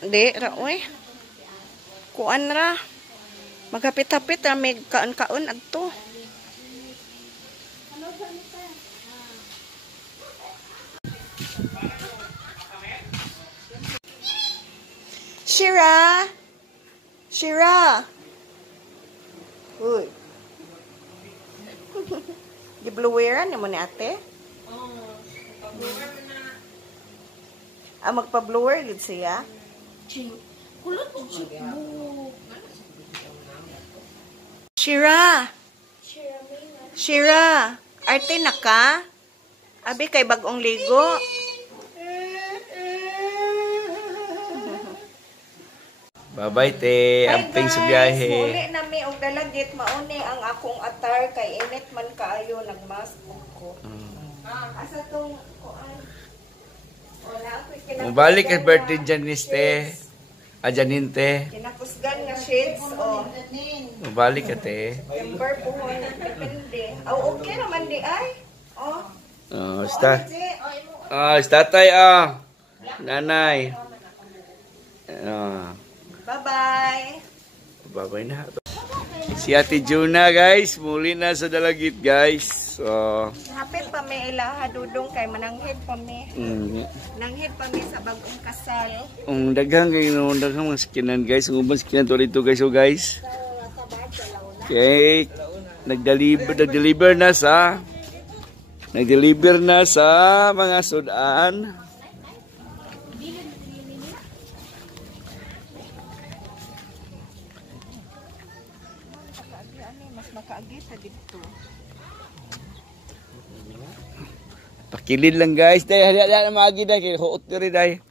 Di ra oy. Kuan ra. Maghapit-hapit ra may kaon-kaon adto. Shira. Shira. Uy. Gibluweran mo ni ate? Magpa-blower gid siya? Kulot mo Shira. Shira. Arte na ka? Abi kay bagong ligo. Bye-bye, te. Amping sa biyahe. Muli na mi og dalagit mauni ang akong atar kay init man kaayo nagmask ko. Asa tong kuan? Wala ako kinapusgan. Mabalik ka birthday Janice, te. Janinte. Kinapusgan nga shades o. Mabalik ka, te. Temper puhon depende. Aw okay naman di ay. Oh. Oh, tatay, nanay. Bye-bye. Bye-bye na. Si Ate Juna, guys. Muli na sa dalagit, guys. So, hapit pa may ilaha dudong kay mananghid pa may. Nanghid pa may sa bagong kasal. Daghang kayo daghang mga skinan, guys. Ang ubang skinan to dito, guys. So, guys. Okay. Nag-deliver na sa mga sudan. Pakilid lang, guys. Dahil hali-hali na maagi dahil kaya huot na rin dahil.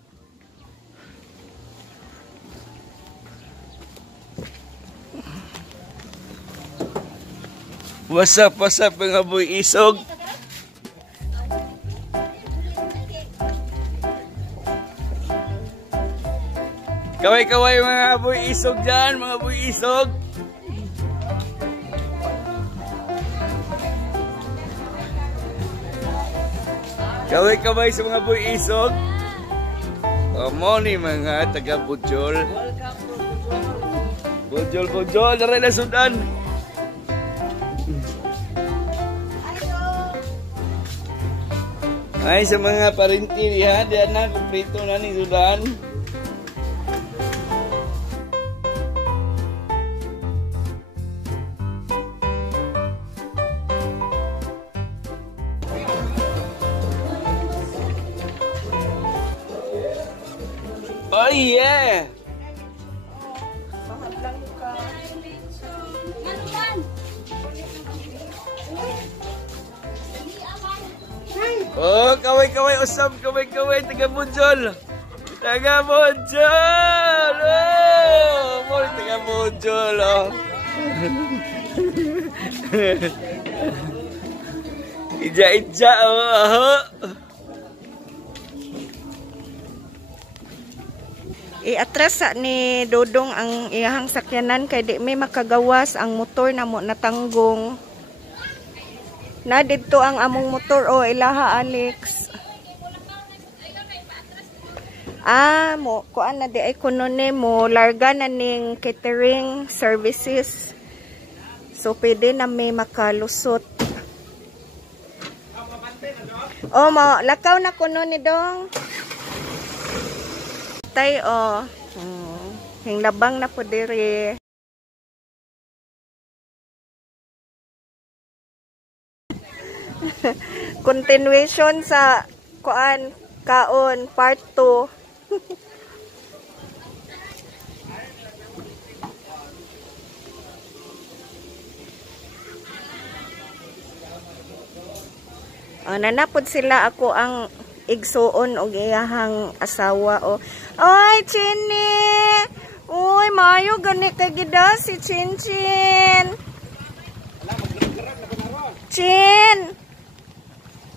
What's up mga boy isog? Kaway-kaway mga boy isog dyan, mga boy isog. Kaway-kaway sa mga boy isog. Mo ni mga taga Bujol. Bujol, daray na sudan. Ay sa mga parinti ha, diyan na kumplito na ni sudan. Oh yeah. Mahadlang ka. Oh, kaway-kaway usap, kaway-kaway taga Bujol. Taga Bujol. Oh, mo taga Bujol. Oh. Ija-ija oh. Iatrasa ni Dodong ang iyahang sakyanan kay di may makagawas ang motor na mo natanggong. Na dito ang among motor o ilaha Alex. Mo kuan na di ay kuno ni mo larga na ning catering services. So pwede na may makalusot. Mo lakaw na kuno ni Dong. Tay hinglabang na po diri. Continuation sa kuan kaon part 2. Nanapod sila ako ang igsuon og iyahang asawa o. Oy, Chini! Uy, mayo gani kay gida si Chinchin. Chin!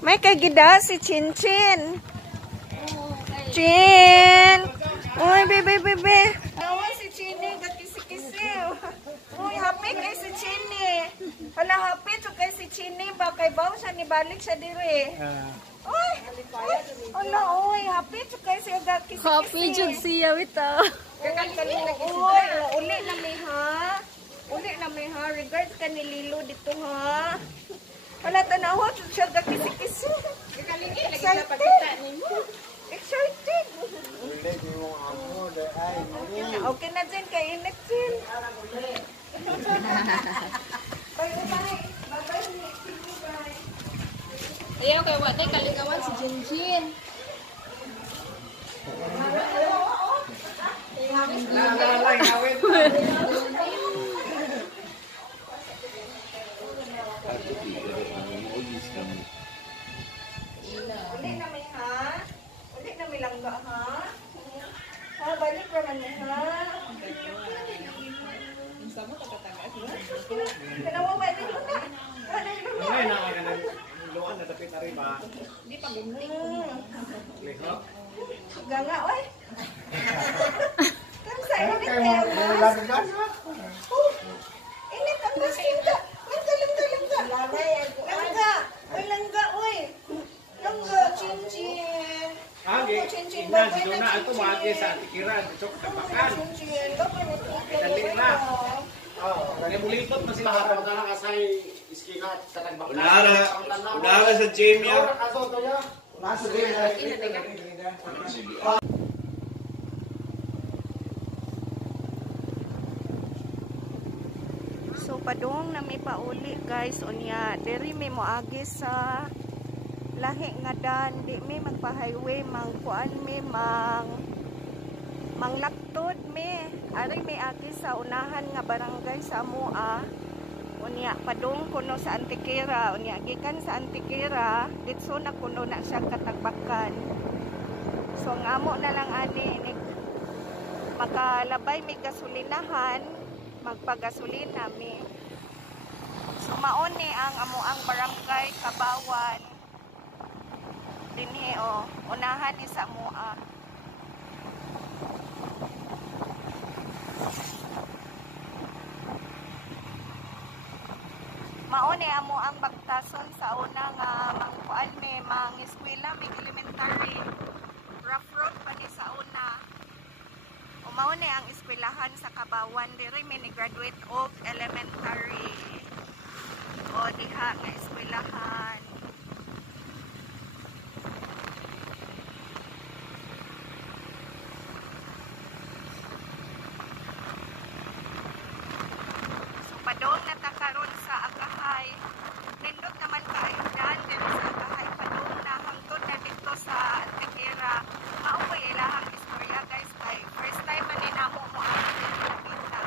May kay gida si Chinchin. Chin! Uy, bebe. Awa si Chini gakisi-kisi. Uy, happy kay si Chini. Hala, happy to kay si chini ba kay baw sa nibalik sa dire. Oy. Ala oy, happy to kay siya gakis. Happy jud siya bitaw. Oy, uli na mi ha. Uli na mi ha. Regards ka ni Lilo dito ha. Wala tanawa siya gakis-kis. Excited. Excited. Okay na din kay init din. Bye-bye. Ayaw kay watay kaligawan si Jinjin. Uli na may ha? Uli na may langga ha? Ha, balik naman mo ha? Kanawa ba? Dito na. Ngayon na ka ng luan na tapit na rin ba? Di pa gumling. Liho? Ganga, oy. Kamsa, init kayo mas. Init ang mas langga. Langga. Oy, langga, oy. Langga, chinchin. Agi, ina, dito na ako magi sa tikiran. Dito kapakan. Chinchin. Dapat mo Dali na. Kaya mulitot na sila. Pagkakala ka sa iskina sa nagbakla. Unara sa gym ya. So padung na may pauli guys unya diri may moagi sa lahi nga dan di may magpa-highway mangkuan may manglaktod may ari may agi sa unahan nga barangay sa Amua unya padung kuno sa Antiquera unya gikan sa Antiquera ditso na kuno na siya katagbakan. So ang amo na lang ani makalabay may gasolinahan magpagasolina mi. So maon ni ang amuang barangay Kabawan dinhi o unahan ni sa Amua. Maon ni amo ang bagtason sa una nga mangkuan mi mang eskwela may elementary rough road pa ni sa una. Umao ni ang eskwelahan sa Kabawan diri may graduate of elementary o diha nga eskwelahan. So padong natakaron sa Agahay nindot naman kaayo dyan dito sa Agahay padong na hangtod na dito sa Antiquera mao pa ilahang istorya guys kay first time man namo mo ang nakita.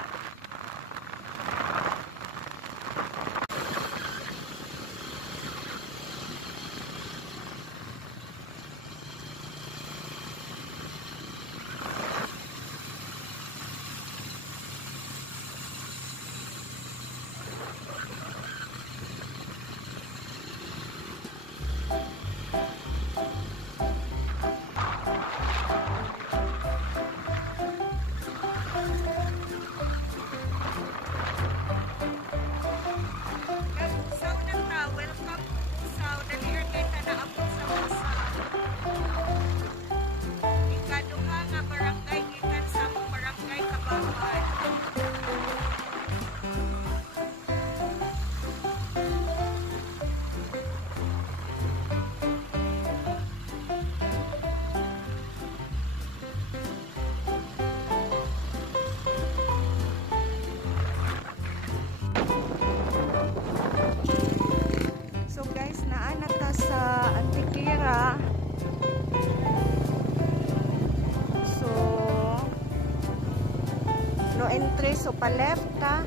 entry so pa left ta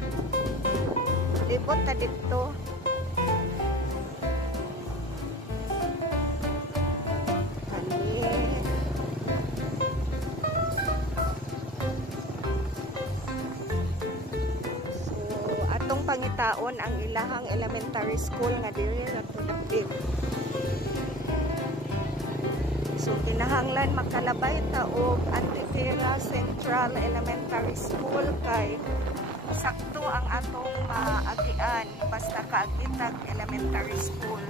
libot ta dito ani so atong pangitaon ang ilahang elementary school nga diri ra Tulapib. So kinahanglan makalabay ta og Antiquera Central Elementary School kay sakto ang atong maagian basta kaagitag elementary school.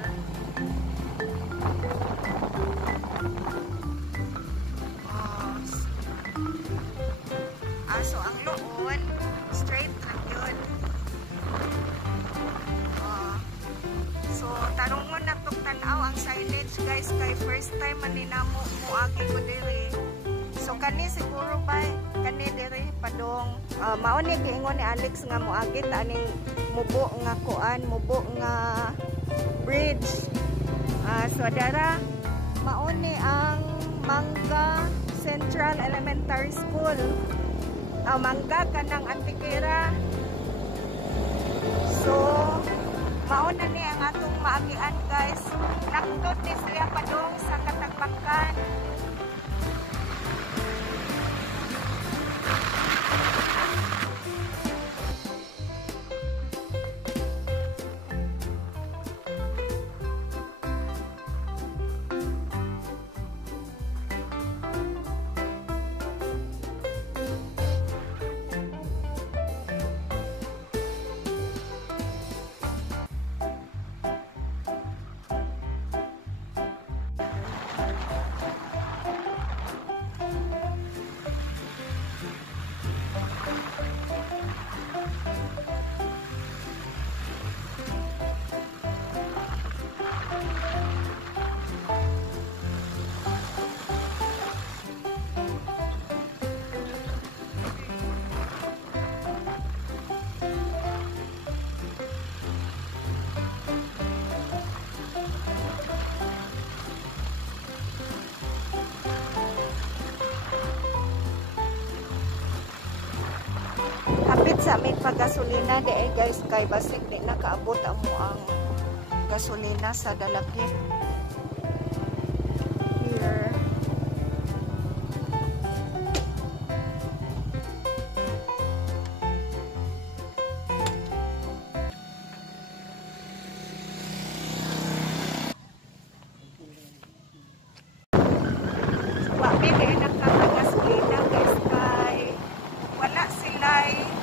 So ang loon straight lang yun. So tarungon na tong tanaw ang signage guys kay first time maninamo muagi ko diri. So kani siguro ba kani diri padong mao ni giingon ni Alex nga muagi ta aning mubo nga kuan, mubo nga bridge. So dara mao ni ang Mangga Central Elementary School. Mangga kanang Antikira. So mauna ni ang atong maagian guys. Naktot ni siya padong sa Katagbakan. Hapit sa aming paggasolina di guys kay basig di nakaabot ang muang gasolina sa Dalakit. Here. Wabi di nakakagasolina guys kay wala sila'y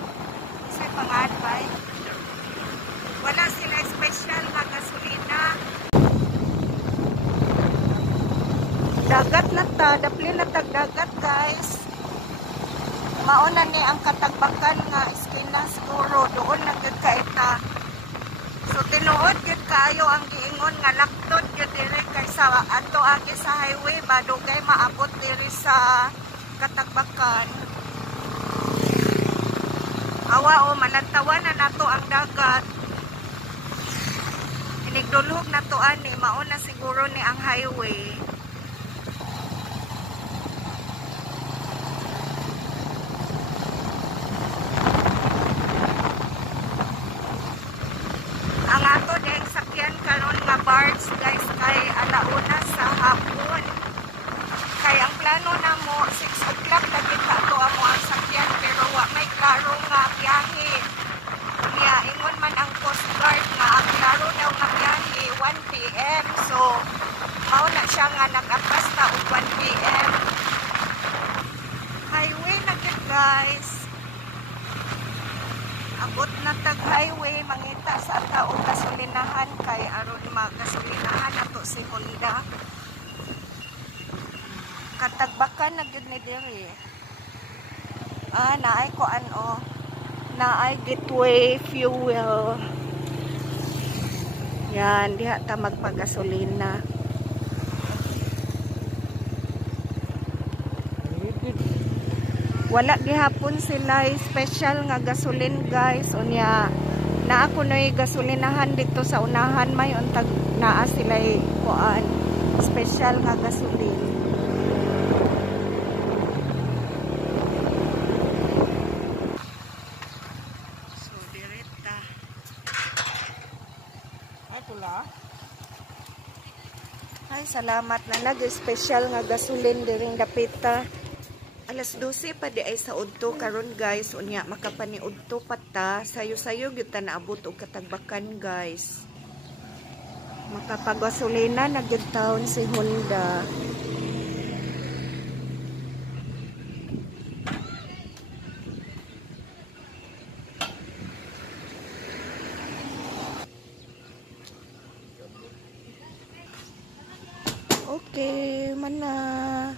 wala sila special na gasolina. Dagat na ta, dapli na tagdagat guys. Mauna ni ang Katagbakan nga iskina siguro doon na gud kaita. So tinuod gud kaayo ang giingon nga laktod gud diri kaysa ato agi sa highway badugay maabot diri sa Katagbakan. Awa o malantawan na nato ang dagat. Inigdulhog na to ani mauna siguro ni ang highway. Ang ato ding sakyan karon nga barge guys kay alauna sa hapon. Kay ang plano namo 6 o'clock lagi ka to amo ang sakyan pero wa may klaro nga biyahe. Niya ingon man ang Coast Guard nga ang klaro daw nga biyahe 1 PM. So mao na siya nga nag-atras na og 1 PM. Highway na gid guys. Abot na tag highway mangita sa taong gasolinahan kay aron magasolinahan nato si Honda. Katagbakan na gid ni diri. Naay ko ano, naay gateway fuel. Yan, diha ta magpagasolina. Wala gihapon sila special nga gasolin guys. Unya naa kunoy gasolinahan dito sa unahan may untag naa sila kuan special nga gasolin. So direta. Ay pula. Ay salamat na nag-special nga gasolin diring dapita. Alas 12 pa di ay sa udto karon guys. Unya makapaniudto pa ta. Sayo-sayo gyud ta naabot og Katagbakan guys. Makapagasolina na gyud taon si Honda. Okay, mana.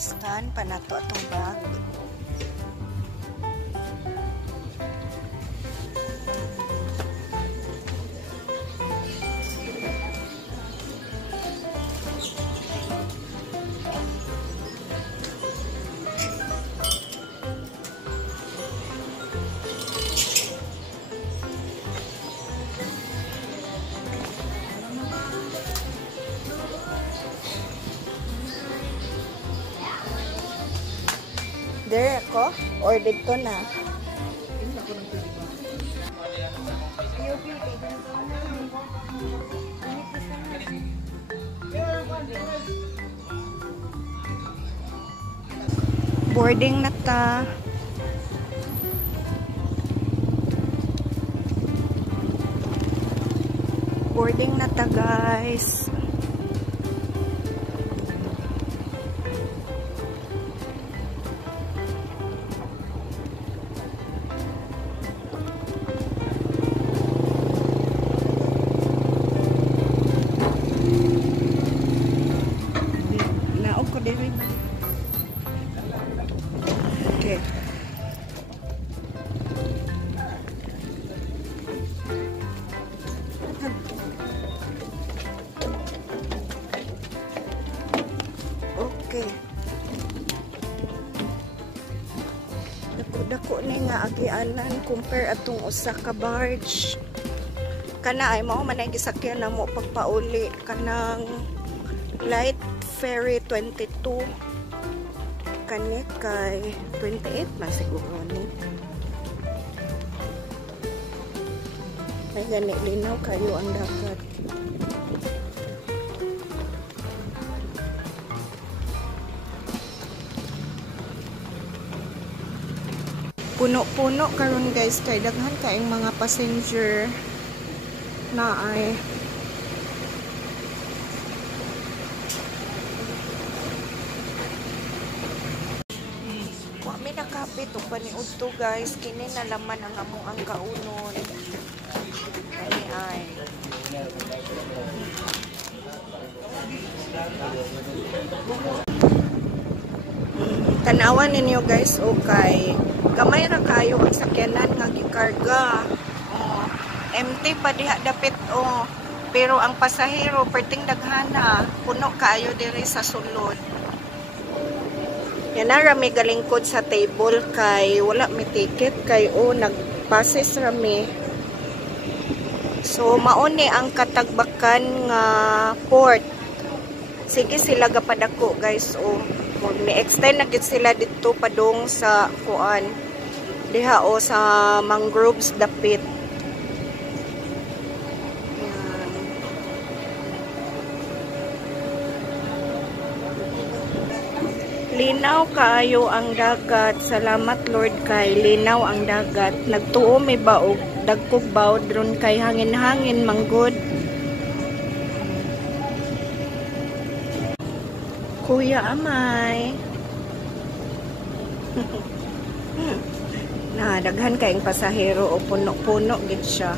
Scan pa na to atong bag. There ako? Or dito na? Boarding na ta. Boarding na ta, guys. Okay. Okay. Dako-dako ni nga agianan compare atong usa ka barge. Kana ay mao man ay gisakyan na mo pagpauli kanang Light Ferry 22. Kani kay 28 man siguro ni. Ay gani linaw kayo ang dagat. Puno-puno karon guys kay daghan kaayong mga passenger na ay kami nakapit o paniudto guys kini na laman ang among ang kaunon kani ay tanawan ninyo guys okay gamay ra kayo ang sakyanan nga gikarga empty pa diha dapit pero ang pasahero perting daghana puno kaayo diri sa sulod. Yan na rami galingkod sa table kay wala mi ticket kay nagpases rami. So mauni ang katagbakan nga port. Sige sila gapadako guys ni-extend na gid sila dito padung sa kuan. Diha sa mangroves dapit. Linaw kaayo ang dagat. Salamat Lord kay linaw ang dagat. Nagtuo may baog dagkog bawd ron kay hangin-hangin manggod. Kuya Amay. Na daghan kayong pasahero o puno-puno gid siya.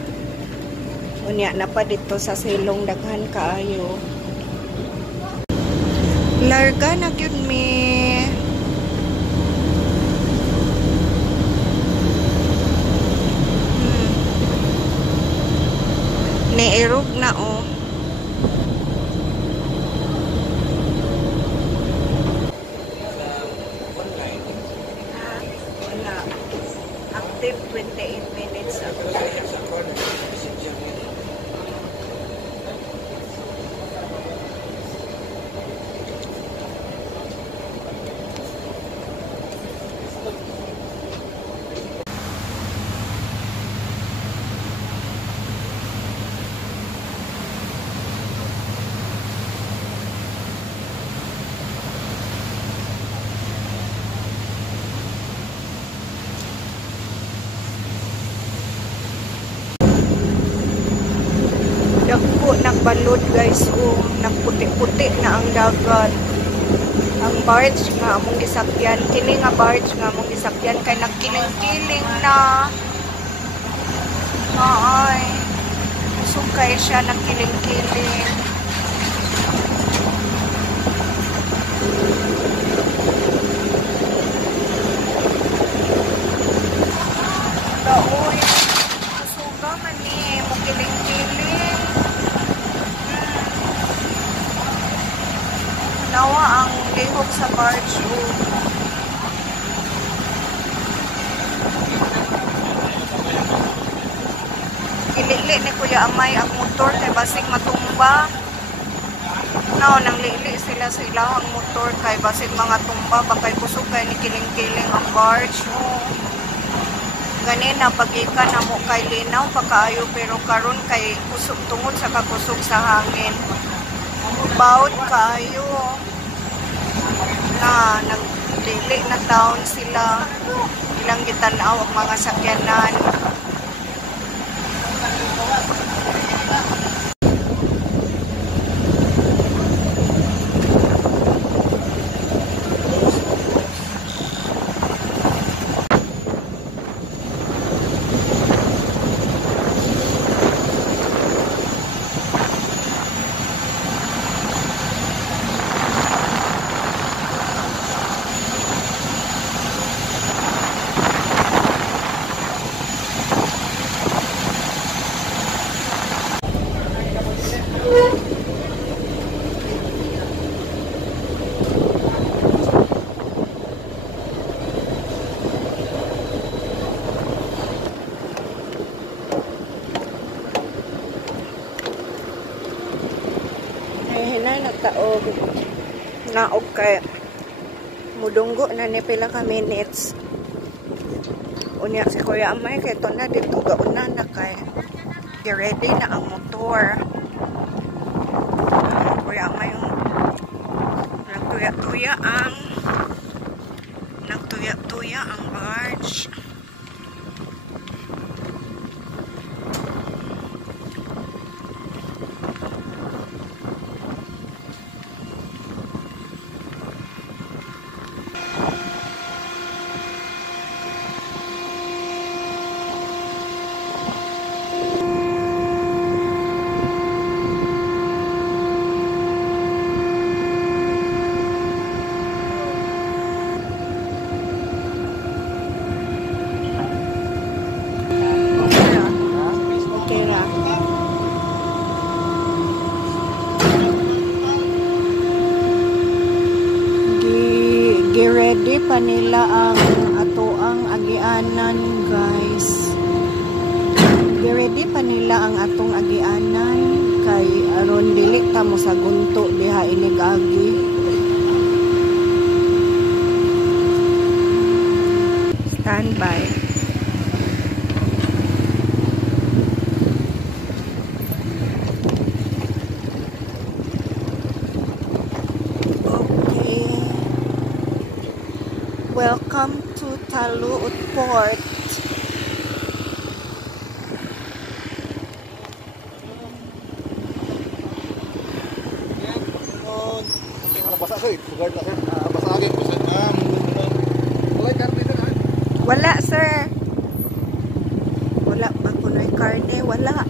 Unya na pa dito sa silong daghan kaayo. Larga na gyud mi. kusog na oh. Wala. Active 28 minutes ako. Dagko nagbalod guys oh, nagputi-puti na ang dagat. Ang barge nga among gisakyan, kini nga barge nga among gisakyan kay nagkiling-kiling na. Ay, sukay siya nagkiling-kiling. Daoy, suga man ni mo kiling-kiling. Nawa ang lihok sa barge oh. Ilili ni Kuya Amay ang motor kay basig matumba. No, nang lili sila sa ilahang motor kay basig mga tumba bakay kusog kay ni kiling-kiling ang barge oh. Ganina pag-ikan na mo kay linaw pagkaayo pero karon kay kusog tungod sa kakusog sa hangin. Bawd kayo na nagdili na taon sila ilang gitanaw ang mga sakyanan. Hinay nagtaog naog kay mudunggo na ni pila ka minutes. Unya si Kuya Amay kay to na dito gauna na kay ready na ang motor. Kuya Amay nagtuya ang barge. Ready pa nila ang atoang agianan guys. Ready pa nila ang atong agianan kay aron dili ta mo sa gunto diha inig agi. Standby. Welcome to Taluut Port. Wala sir. Wala pa kunoy karne, wala.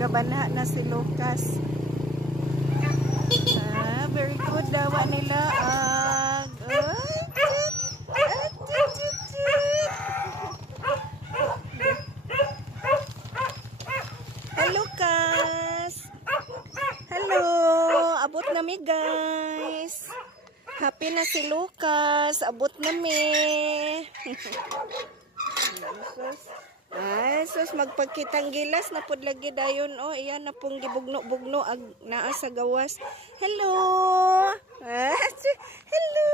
Nagabanha na si Lucas. Very good dawa nila. Hello, Lucas. Hello. Abot na mi, guys. Happy na si Lucas. Abot na mi. Ay, sus, magpagkitang gilas na pud lagi dayon. Oh, iyan na pong gibugno-bugno ag naa sa gawas. Hello. Hello.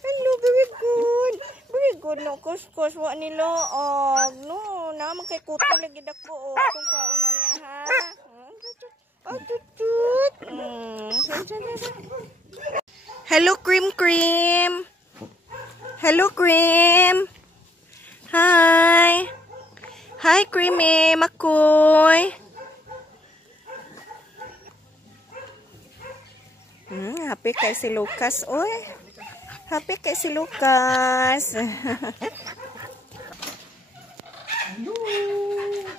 Hello, very good. Very good no kuskus wa nila. No, na man kay kuto lagi dako kung kaon niya ha. Oh, tutut. Hello, Cream Cream. Hello, Cream. Hi. Hi, Creamy. Makoy. Happy kay si Lucas. Oy. Happy kay si Lucas.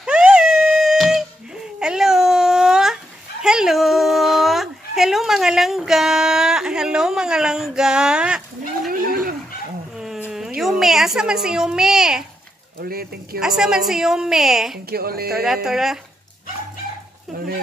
Hi. Hello. Hello. Hello, mga langga. Hello, mga langga. Yume, asa man si Yume? Uli, thank you. Asa man si Yume? Thank you, Uli. Tora. Uli.